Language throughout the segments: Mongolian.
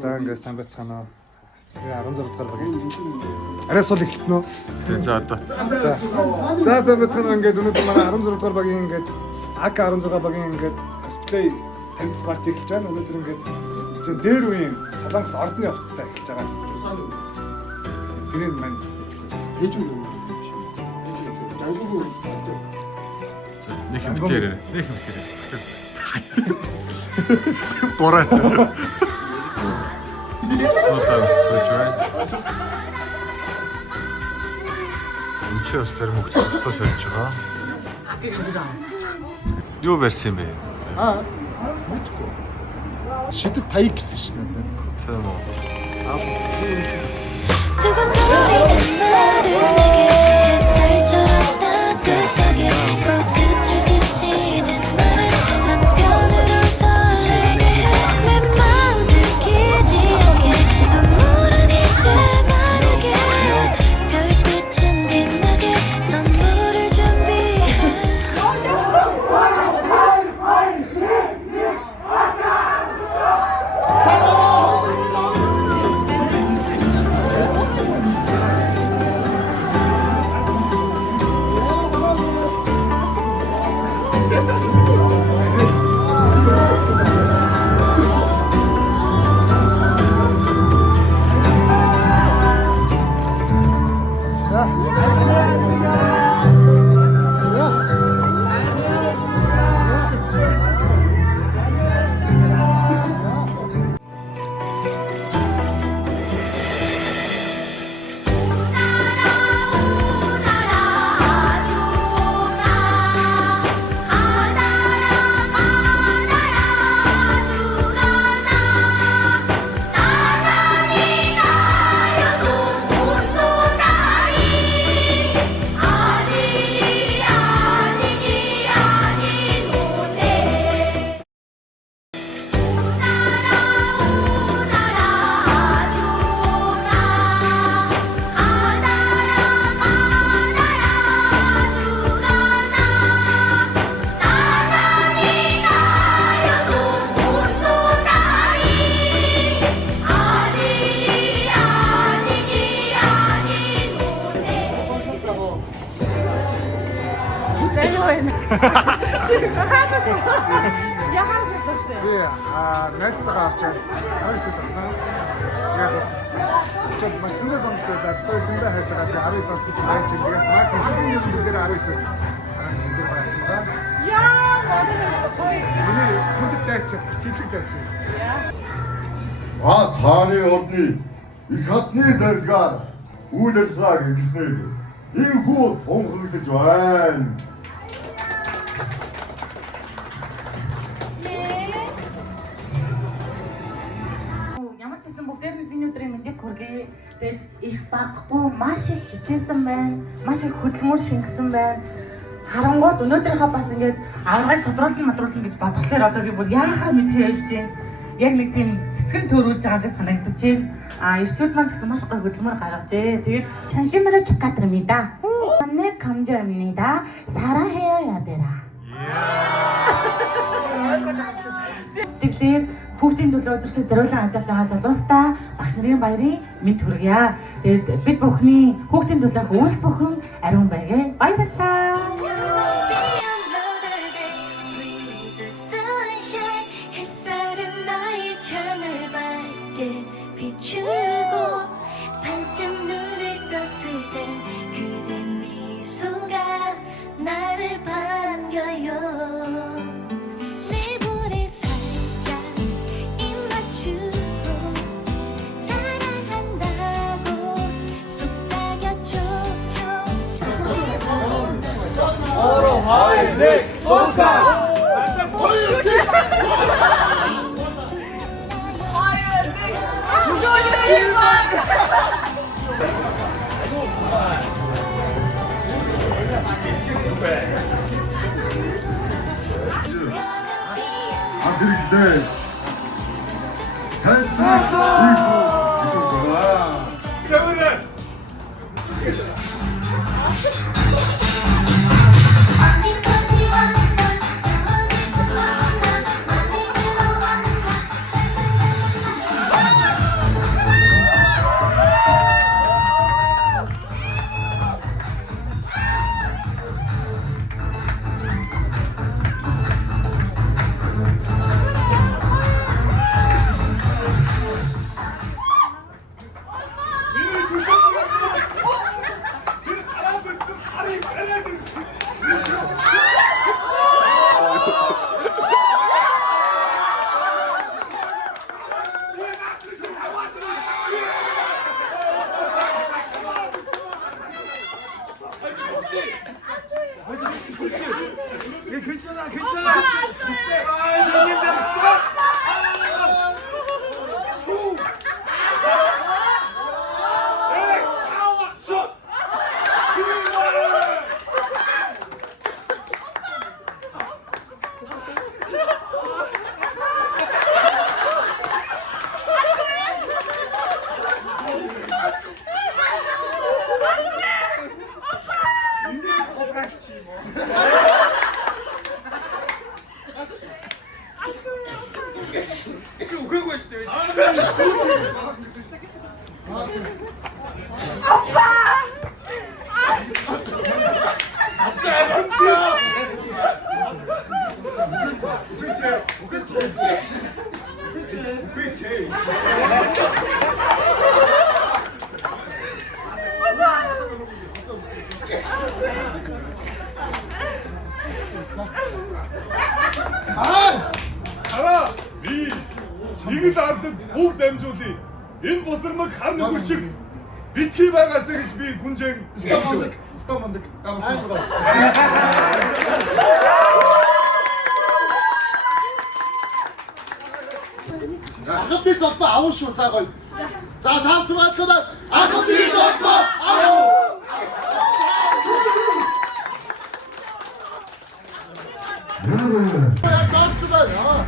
За ингээд сайн байцгаана. Тэгээ 16 дахь багийн. Арай сул эхэлсэн үү? Тэгээ за одоо. За сайн байцгаана ингээд өнөөдөр манай 16 дахь багийн ингээд AK16 багийн ингээд cosplay танц парти эхэлж байгаа. Өнөөдөр ингээд дээр үеийн Солонгос ордны хувцастай эхэлж байгаа. Тэрийг мань бас мэдгүй. Ээж үү юм шиг. Ээж үү. Жаггүй. Нэг юм дээр. Гораа. Сотаа стрэч байна. Энэчээс тэр мөнгө цаас шилж байгаа. Юу барьсан юм бэ? Мэдгүй. Шидэт таяг гэсэн шнэ. Тийм үү. 두근거리는 말을 내게 햇살처럼 따뜻하게 꽃끝을 스치는 나를 한편으로 설레게 해 내 마음 들키지 않게 눈물은 이제 마르게 별빛은 빛나게 선물을 준비해 Би найзтайгаа очиад хойсоос авсан. Тэгээд бас очиад маш зөндөө сонголт байлаа. Тэр зөндөө хайж байгаа. Тэгээд 19 онцгой ч байж байгаа. Тэгээд маань хэвшин юм дээр 19-оос араас энэ дээр байсан да. Миний хүндэт дайч хилдэг дайч. Хааны орны их хатны зэрэгээр үйл ажиллагааг хийснээр энэ хүү тунхаглаж байна. Ямар ч гэсэн бүгдээр нь энэ өдрийн мэндийг хүргэе. Тэгээд их баггүй маш их хичээсэн байна. Маш их хөдөлмөр шингэсэн байна. Харангууд өнөөдрийнхөө бас ингээд аврагыг тодруулна гэж бодглохлоор одоо би бүр яахаа мэдээ хэлж байна. Яг нэг тийм цэцгэн төрүүлж байгаа шиг санагдаж байна. Ирчүүд маань ч гэсэн маш гоё хөдөлмөр гаргажээ. Тэгээд шаншимэрэ чукатрамида. Анне 감사합니다. 사랑해요 야들아. Тэгэхээр хүүхдийн төлөө өдөрсөй зориулан ажиллаж байгаа залуустаа багш нарын баярын мэд хүргье. Тэгээд бид бүхний хүүхдийн төлөөх үйлс бүхэн ариун байгээ. Баярлалаа. 햇살은 나의 창을 밝게 비추고 반쯤 눈을 떴을 때 그대 미소가 나를 반겨요 내 볼에 살짝 입 맞추고 사랑한다고 속삭여줘 그런데 Хараа би чиглэл ардад бүгд дамжуулъя. Энэ босромог хар нөхөр шиг битгий байгаасаа гэж би гүнжээн стомондаг. Ахмадын золбоо авуу шүү цаа гоё. За 5 6 дахиад ахмадын золбоо авуу. Даачгаа.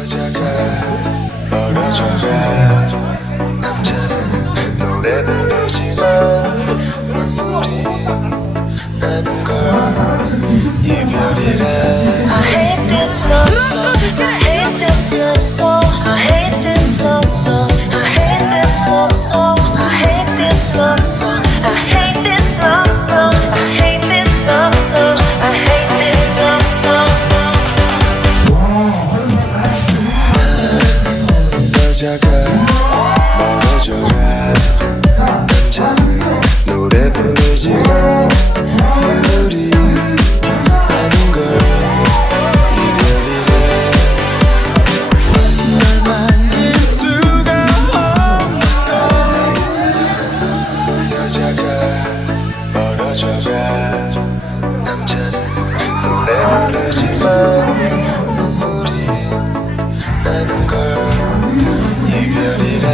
여자가 멀어져가 남자는 노래 부르지만 눈물이 나는 걸 이별이래. I hate this love song. I hate this love song. I hate this love song. I hate this love song. I hate this love song. I hate this love song. I hate this love song. I hate this love song. 여자가 멀어져가 남자는 노래 부르지만 눈물이 나는 걸 이별이래. 널 만질 수가 없는 여자가 멀어져가 남자는 노래 부르지만 눈물이 나는 걸 이별이래.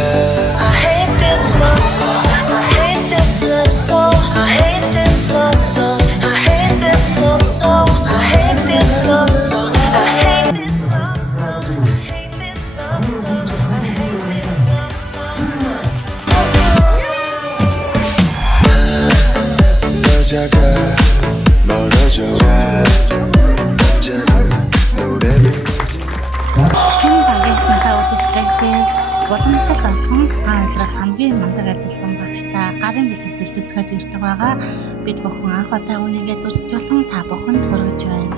I hate this love song. I hate this love song. I hate this love song. I hate this love song. I hate this love song. I hate this love song. I hate this love song. I hate this love song. 여자가 멀어져가 남자는 노래 Шинэ багийнхнаа үргэлжлэхдээ боломжтой сонсгон хаалраас хамгийн мундаг ажилласан багштай гарын бэлэг бэлтгэж ирдэг байгаа. Бид бүхэн анх удаа үнийгээ дүрсч олон та бүхэнд хүргэж байна.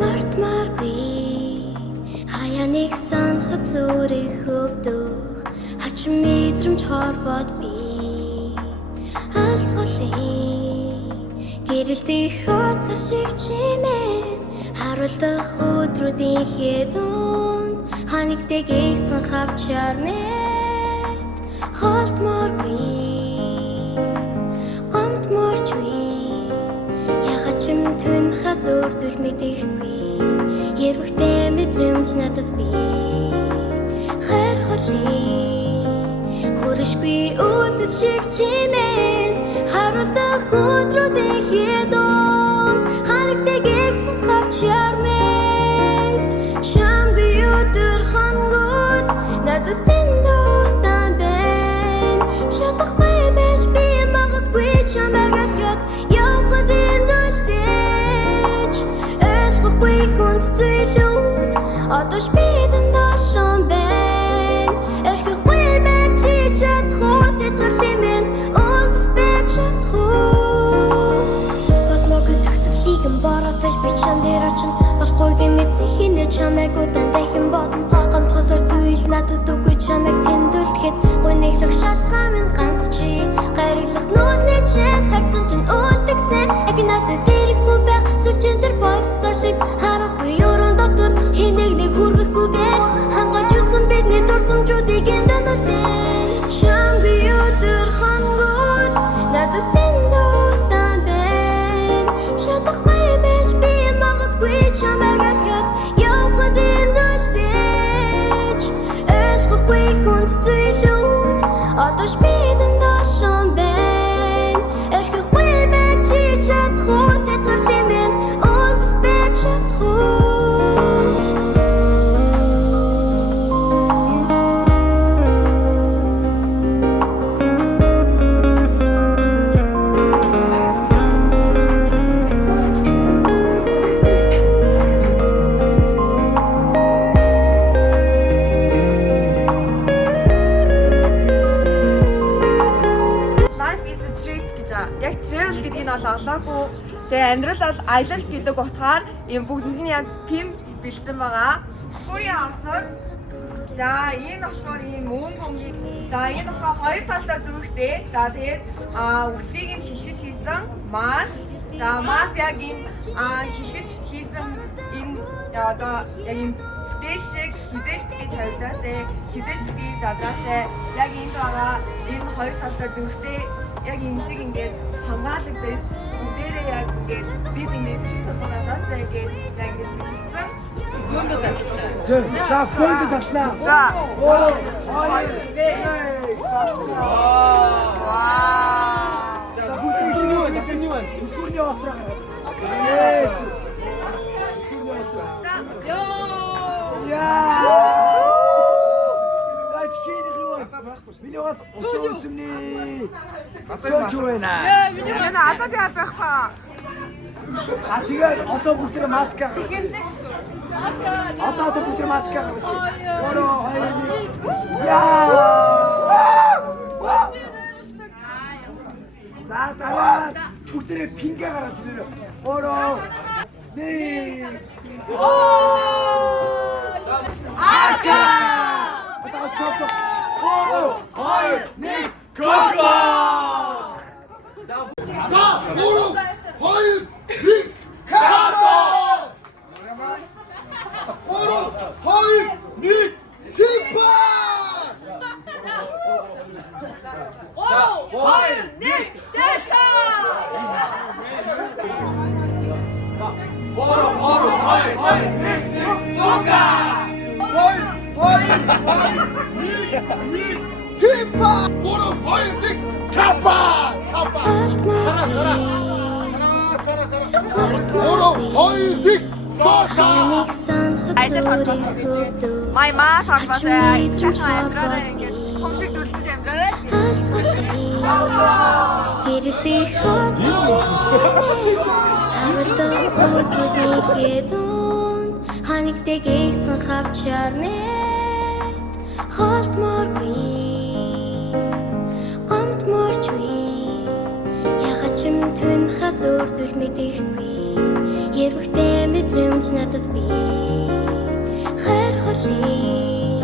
Мартмаргүй хаяа нэг санахад зүрх хөвдөх хачин мэдрэмж хорвоод би алсгалын гэрэлтэх хоцор шиг чимээ харуулдах өдрүүдийн хэдунд ханигтэй гэгцэн хавчаар мэд холдморгүй гомдморчгүй яхачим түн хазуурдул мэдэхгүй ярвахтэй мэдрэмж надад би хайр холын хүршгүй үлс шиг чимээ харуулдах өдрүүдийн хэдунд ханигтэй гэгцэн хавчаар мэд чамгүй өдөр хангууд надад тэндуутан байна чадахгүй байж би магадгүй чамайг архиад явхад эндүүлдэж ойлгохгүй хүнс зүйлүүд одоо ч бидэн долоон байна эрхэхгүй байж чадахгүй тэтгэрлээ минь үндэс байж чадахгүй Батмог төгсгөлийг боротож би чам дээр очно болохгүйг мэдсэн хинэ чамайг удаан дахин бодно гомдхосоор зүйл надад үгүй чамайг тэндүүлдэхэд гүнэглэх шалтгаан минь ганц чи гайрлах нүдний чим харцсан чинь үлдгэсэн ахи надад дэрхгүй байх сүлжэн дээр болцоо шиг харахгүй өрөн дотор хинэг нэг хүргэхгүйгээр хангаж үлдсэн бидний дурсамжуудыг эндэнүүлсэн чамгүй өдөр хангууд надад тэндуутан байна чадахгүй байж би магадгүй чамайг архиад явхад эндүүлдэж ойлгохгүй хүнс зүйлүүд одоо ч бидэн долоон байна эрхэхгүй байж хамаагүй тэгээ амьдрал бол аялал гэдэг утгаар ийм бүгдэнд нь яг пим бэлдсэн байгаа. Бүрийн осор. За энэ болохоор ийм мөнгө. За энэ болохоор хоёр талдаа зүрхтэй. За тэгээд үсгийг нь хилгэж хийсэн мас. За мас яг энэ хилгэж хийсэн энэ одоо яг энэ дэшиг хизээж битгий тавьдаа. Тэгээд хизээж битгий задраасаа яг энэ байгаа энэ хоёр талдаа зүрхтэй яг энэ шиг ингээд хамгаалагдаж бүгдээрээ яг ингээд би биний шиг толгоноос ингээд яг ингэж хийсэн. Гүндэ задлаа. За гүндэ задлаа. За. Оо. За бүгдээ түлхүүрний осроо. За яа. За чихний хивээ. Минийгаа усуучмний. Сочуэна. миний одоо яа байх ба. Тэгээд одоо бүгдээ маска. Одоо бүгдээ маска гаргаж. Ороо хайрны. Яа. За дараа бүгдээ пинга гаргаж ирээ. Ороо. Дээ. Ака. Одоо топ. Ороо. Хайрны. Коко. За, ороо. Хоёр, нэг, хаато! Ороо, хоёр, нэг, симпа! Ороо, хоёр, нэг, дельта! Ороо, хоёр, нэг, кока! Хоёр, нэг, симпа! Ороо, хоёр, нэг, капа! Капа! Ороо, хоёр, нэг, кока! Май маа сарбасаа чахан амьдраараа ингээд хомшиг дүрсэж амьдраарай. Гэрэлтэй хот шиг харуулдаг өдрүүдийн хэдүүнд ханигтэй гээцэн хавчаар мэд холтморгүй гомдморчгүй яхаа чим төн хасуур зүйл мэдэхгүй ярвхтэй мэдрэмж надад бий хайр холий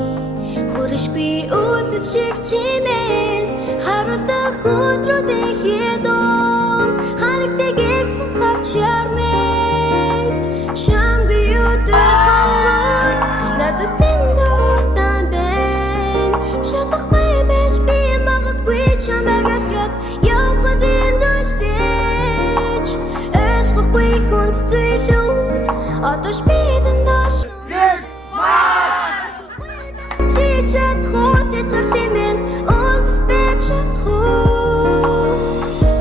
хүршгүй үлс шиг чимэн харуулдаг өдрүүдийн хэдүүнд ханигтэй гээцэн хавчаар мэд чамгүй өдөр хангууд надад тэндуутан бэн шатахгүй байж би магадгүй чамайг архиад явхад эндүүлдэж ойлгохгүй хүнд зүйлүүд одоо ч бидэн доош чи чадхуу тэтгэрлээ минь үндэс байж чадхуу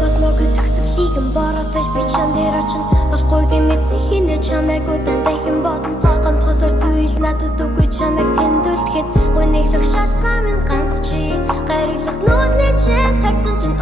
Батмог төгсгөлийг боротож би чам дээр очно болохгүйгийн мэдсэн хинэ чамайг удаан хэн бодно гомдхосоор зүйл надад үгүй чамайг тэмдүүлдэхэд гуниглах шалтгаан минь ганц чи гайрлах нүдний чинь харцсан чинь